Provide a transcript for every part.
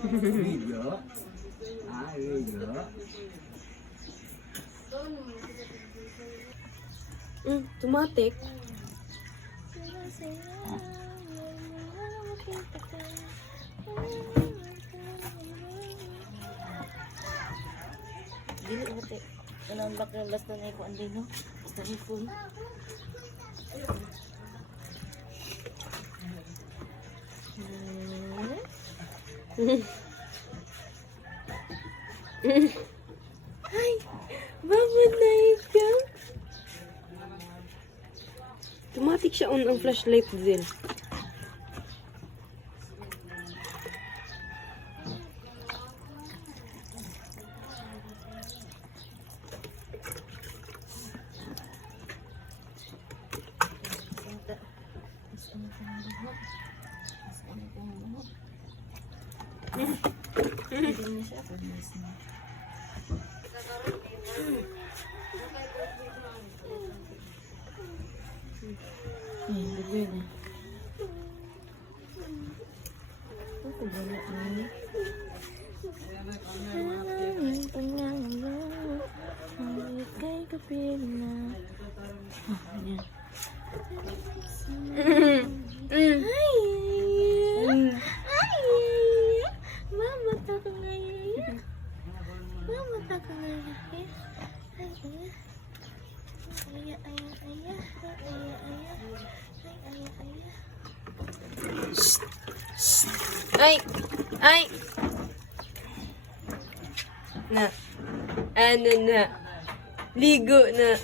Video. Video. Tumatik. Dili ate. Kanang bakal basta na iko anday no. Basta ni full. Ay, mamanayip ka. Tumatik siya on ang flashlight din. Hindi siya ako nice na. Bigay na. Ako ba na ano? Ang pangalan ay kay kapila. Ayan. Mama taka ngayon. Mama taka ngayon. Aya, aya, aya. Aya, aya. Aya, aya. Ay! Ay! Na. Ano na? Ligo na.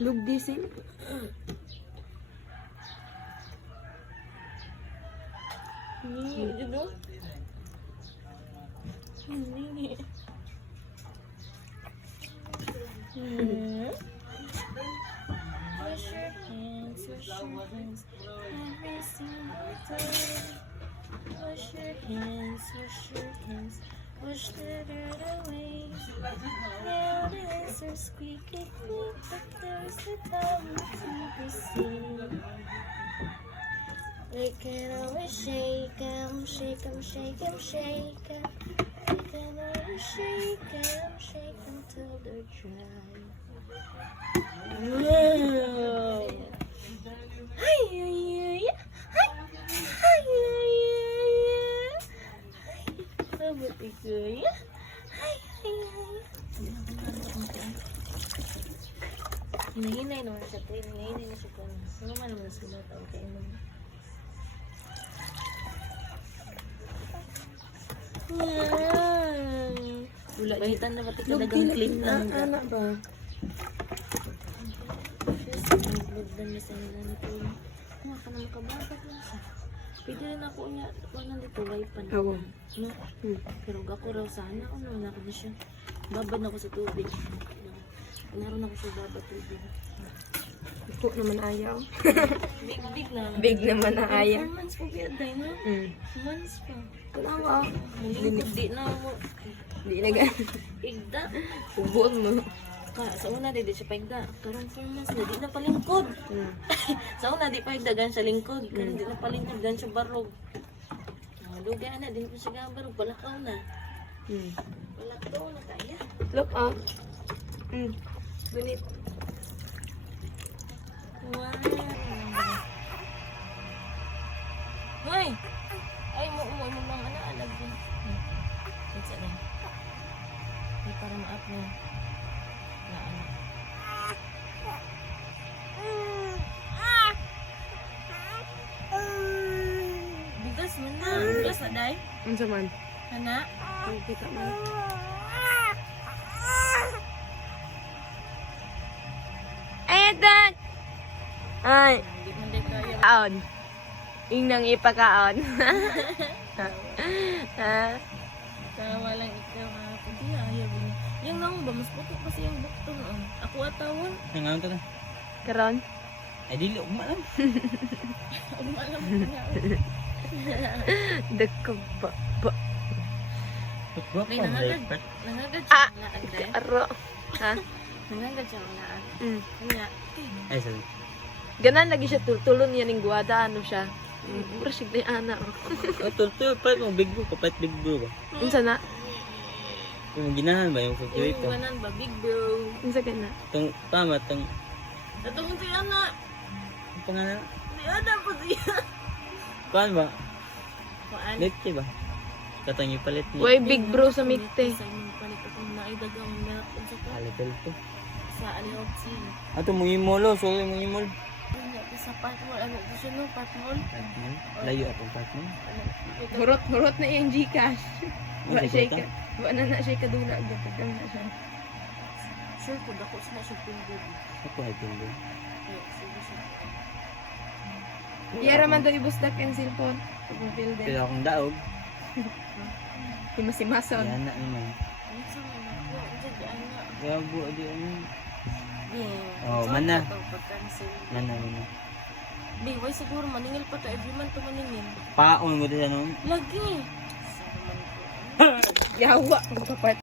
Lugdisin. Ni, dito. Ni. Wash your hands, wash your hands, every single time. Wash your hands, wash the dirt away. Now the hands are squeaky clean, but there's the towel to be seen. We can always shake 'em, shake 'em, shake 'em, shake 'em. We can always shake 'em, shake 'em till they're dry. Wow. Ay, ay, ay, ay, ay, ay, ay. Sabot ikoy. Ay, ay, ay. Hinahinay naman siya, pre. Hinahinay na siya kung ano man naman sila tao kayo mo. Wala, bahitan na pati kadagang clip lang. Anak ba? Naglugdan na sa nila nito. Nga ka na makabagat lang siya. Pwede rin ako niya, kung nandito, wipan. Oo. No? Pero ako raw sana, ano na ako na siya. Babad na ako sa tubig. Naroon ako sa babad tubig. Ito naman ayaw. Big na. Big naman na ayaw. 4 months po biyaday, no? Months pa. Kanawa. Hindi na ako. Di na ganun. Igda. Ubod mo. Sa una, di siya paigda. Karang 4 months na, di na palingkod. Sa una, di paigda, gan siya lingkod. Karang di na palingkod, gan siya barog. Luga na, di na siya barog. Balakaw na. Balakaw na kaya. Look out. Ganit. Wow. Hoy! Ay, mo mga anak din. It's ano. Ay, para ma-up na. Na ano. Bigas mo na. Bigas na, day? Ano sa man? Anak? Kita man. Ay, dad! Ay. Hindi mo din kaya. Kaon. Ing nang ipakaon. Ha? Kawa ba? Mas puti pa siyang bukton. Ako atawon. Nangaon to na. Karon. Ay, dili, ugma lang. Umalam ko niya. Dagko ba. Tutbro May pa, nangagad. Leopard. Nangagad siya ang laan, Dre. Aro. Ha? Nangagad siya ang laan. Kanya, Ay, sorry. Ganan lagi siya tulon niya ning guwada ano siya. Mura sig na ana. Oh, tultul pa mo big bro, kapait big bro ba? Unsa na? Kung ginahan ba yung uy, 58 pa? ganan ba? Big bro. Unsa kana? Tong tama tong Natungkol si Ana. pangalan. Si Ana po siya. Kuan ba? Kuan. Leche ba? Katong ipalit ni. Way big bro sa mikte. Sa imong palit akong naidagang milk sa ka. Alitel to. Sa Alihotsi. Ato mo imolo, so mo imol. Ano sa partmol? Ano ito siya no? Partmol? Layo atong partner. Hurot na yung Gcash. Wa Ano siya ba? wa na siya kadula gatagang na siya. Sure po, dako sila siya pinggod. Ako ay tulo. Kaya, sige siya. Yara man daw ibusdak yung cellphone. Pag build Pero akong daog. Himasimason. Yan na naman. Ano sa mga nakuha? Ano sa di Ana? Gago adi ano. Yeah. Oh, So, mana. ito, pag-cancel. Mana mana. Di, why siguro maningil pa to every month to maningil. Paon mo din ano. Lagi. Sa naman ko. Yawa. Kapat.